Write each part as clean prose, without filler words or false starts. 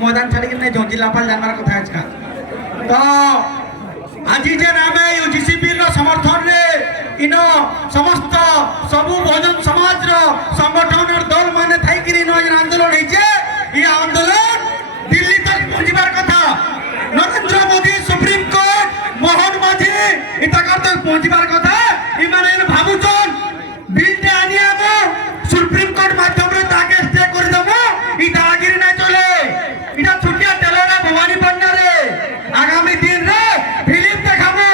ময়দান ছাড়ি নাই যাও জেলাপাল জানবার কথা আজকা তো আজি যে নামে ইউজিসিবির সমর্থন রে ইনো সমস্ত সবু বহুজন সমাজর সংগঠনের দল মানে থাইকিরি নয় আন্দোলন হইছে এই আন্দোলন দিল্লি তক পৌঁছিবার কথা নরেন্দ্র মোদী সুপ্রিম কোর্ট মোহন মাঝি এটা করতে পৌঁছিবার কথা ইমানে ভাবুছন বিলটা আনি আমো সুপ্রিম কোর্ট মাধ্যমে তাকে স্টে করে দেব এই দাদাগিরি না চলে এটা ছুটিয়া তেলরা ভবানী পন্নারে আগামী দিন রে ফিল্ম দেখাবো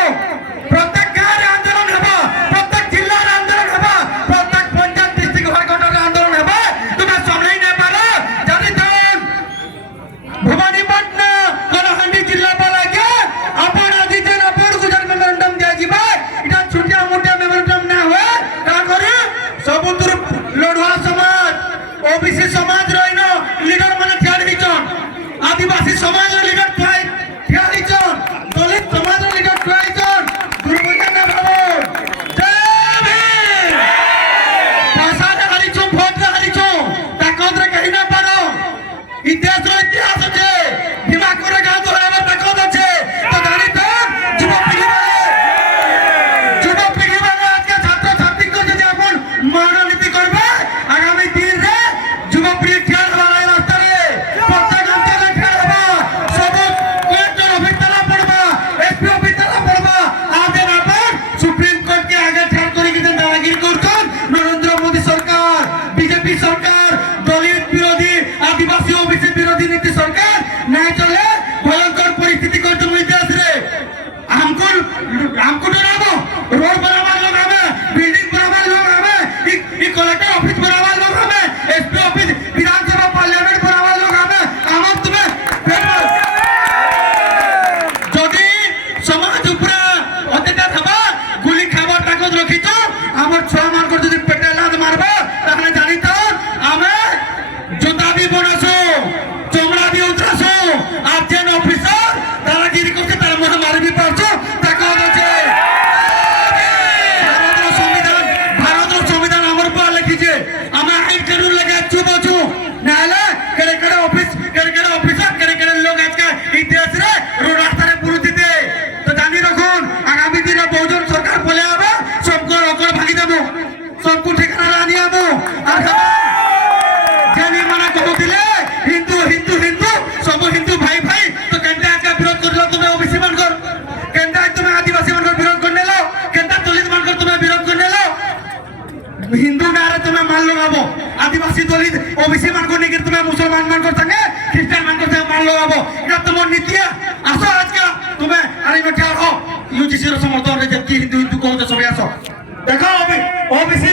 প্রত্যেক গাঁরে আন্দোলন হবা প্রত্যেক জেলার আন্দোলন হবা প্রত্যেক পঞ্চায়েত ডিস্ট্রিক্ট হেডকোয়ার্টার আন্দোলন হবা তুমি সামলাই না পারো জানি তখন ভবানী পটনা কলাহান্ডি জেলা পালাকে আপন আদি যেন আপন গুজরাট মেমোরেন্ডাম দিয়া যাবে এটা ছুটিয়া মোটিয়া মেমোরেন্ডাম না হয় তা করে সবুতুর লড়ুয়া সমাজ ওবিসি সমাজ রইন লিডার মানে ঠিয়াড়ি দিছন আদিবাসী সমাজ লিডার ঠিয়াড়ি দিছন দলিত সমাজ লিডার ঠিয়াড়ি দিছন দুর্বলতা না ভাবো জয় ভীম ভাষারে হারিছো ভোটরে হারিছো তাকতরে কহি না পারো এই দেশর ইতিহাস আছে দিমাগ করে গাঁ ধরাবার তাকত আছে তো জানি তো যুবপিঢ়ি মানে আজকে ছাত্র ছাত্রীকে যদি আপন মনোনীতি করবে আগামী দিন রে যুবপিঢ়ি ঠিয়া হবার রাস্তারে প্রত্যেক অঞ্চলে ঠিয়া হবা সবুজ কয়েকজন অভিজ্ঞতা পড়বা এসপি অভিজ্ঞতা পড়বা আদের আপন সুপ্রিম কোর্টকে আগে ঠাড় করে কিন্তু দাদাগিরি করছেন নরেন্দ্র মোদী সরকার বিজেপি সরকার দলিত বিরোধী আদিবাসী ওবিসি বিরোধী নীতি সরকার না চলে ভয়ঙ্কর পরিস্থিতি করতে ইতিহাস রে हमको डरावो रोड बनावा लोग हमें बिल्डिंग बनावा लोग हमें कलेक्टर ऑफिस बनावा लोग हमें एसपी ऑफिस विधानसभा पार्लियामेंट बनावा लोग हमें আমার তুমি যদি সমাজ উপরে অত্যাচার হবা গুলি খাবার তাকত রখিছ আমার ছয় মার্ক যদি পেটে লাদ মারবা তাহলে জানি তো আমি জুতা বি বনাসো চমড়া বি উতরাসো আর যেন অফিসার তারা গিরি করছে তারা মনে মারবি পারছো তাকত আছে ভারতের সংবিধান আমার পর লিখিছে আমরা আইন কানুন লাগে চুপ আছো নাহলে কেড়ে কেড়ে অফিসার কেড়ে কেড়ে লোক আজকে এই দেশে রাস্তায় পুরো দিতে তো জানি রাখুন আগামী দিনে বহুজন সরকার বলে হবে সবকো রকর ভাঙি দেবো সবকো ঠিকানা আনি আবো আর জানি মানা কবো দিলে হিন্দু হিন্দু হিন্দু সব হিন্দু ভাই ভাই তো কেনটা আজকে বিরোধ করলো তুমি ওবিসি মানকর কেনটা তুমি আদিবাসী মানকর বিরোধ করে নেলো কেনটা দলিত মানকর তুমি বিরোধ করে নেলো হিন্দু নারে তুমি মান লাগাবো আদিবাসী দলিত ওবিসি মানকর নিয়ে তুমি মুসলমান মানকর সঙ্গে খ্রিস্টান মানকর সঙ্গে মান লাগাবো এটা তোমার নীতি আসো আজকে তুমি আরে নঠিয়া হও ইউজিসির সমর্থন রে যে হিন্দু হিন্দু কহতে সবাই আসো দেখো ওবিসি